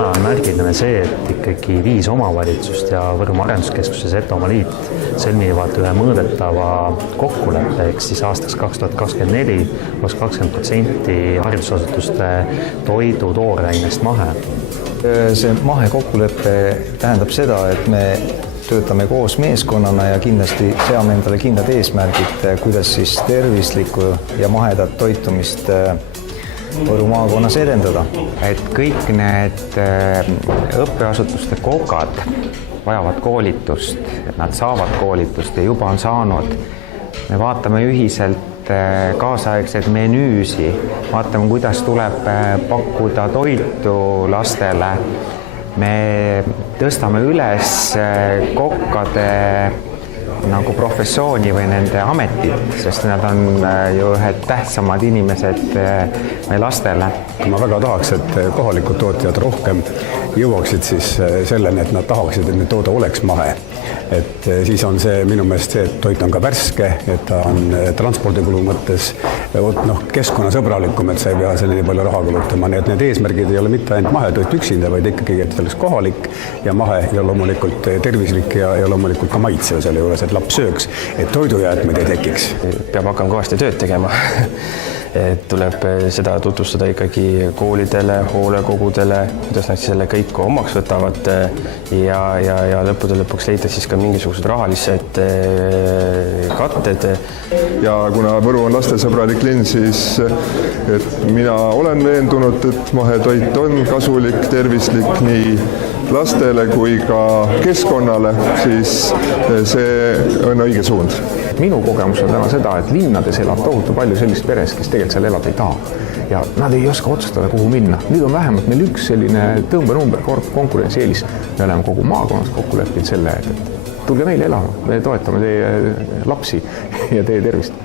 täna on märgiline see, et ikkagi 5 omavalitsust ja Võrumaa Arenduskeskus ja Setomaa liit sõlmivad ühe mõõdetava kokkuleppe, ehk siis aastaks 2024 plus 20% haridusasutuste toidu toorainest mahe. See mahekokkulepe tähendab seda, et me töötame koos meeskonnana ja kindlasti seame endale kindlad eesmärgid, kuidas siis tervislikku ja mahedat toitumist Võru maakonnas edendada. Et kõik need õppeasutuste kokad vajavad koolitust, et nad saavad koolitust ja juba on saanud. Me vaatame ühiselt kaasaegseid menüüsi, vaatame, kuidas tuleb pakkuda toitu lastele. Me tõstame üles kokkade nagu professiooni või nende ametid, sest nad on ju ühed tähtsamad inimesed meie lastele. Ma väga tahaks, et kohalikud tootjad rohkem jõuaksid siis selleni, et nad tahaksid, et need toode oleks mahe. Et siis on see minu meelest see, et toit on ka värske, et ta on transpordikulu mõttes keskkonnasõbralikum, et sa ei pea selline palju raha kulutama. Nii et need eesmärgid ei ole mitte ainult mahetoit üksinda, vaid ikkagi, et see oleks kohalik ja mahe ja loomulikult tervislik ja loomulikult ka maitsev selle juures, et laps sööks, et toidujäätmeid ei tekiks. Peab hakkama kõvasti tööd tegema. Et tuleb seda tutvustada ikkagi koolidele, hoolekogudele, kuidas nad selle kõik omaks võtavad ja lõppude lõpuks leida siis ka mingisugused rahalised katted. Ja kuna Võru on lastesõbralik linn, siis et mina olen veendunud, et mahetoit on kasulik, tervislik nii lastele kui ka keskkonnale, siis see on õige suund. Minu kogemus on täna seda, et linnades elab tohutu palju sellist peres, kes tegelikult seal elada ei taha. Ja nad ei oska otsustada, kuhu minna. Nüüd on vähemalt meil üks selline tõmbenumber, konkurentsieelis. Me oleme kogu maakonnas kokku leppinud selle, et tulge meile elama. Me toetame teie lapsi ja teie tervist.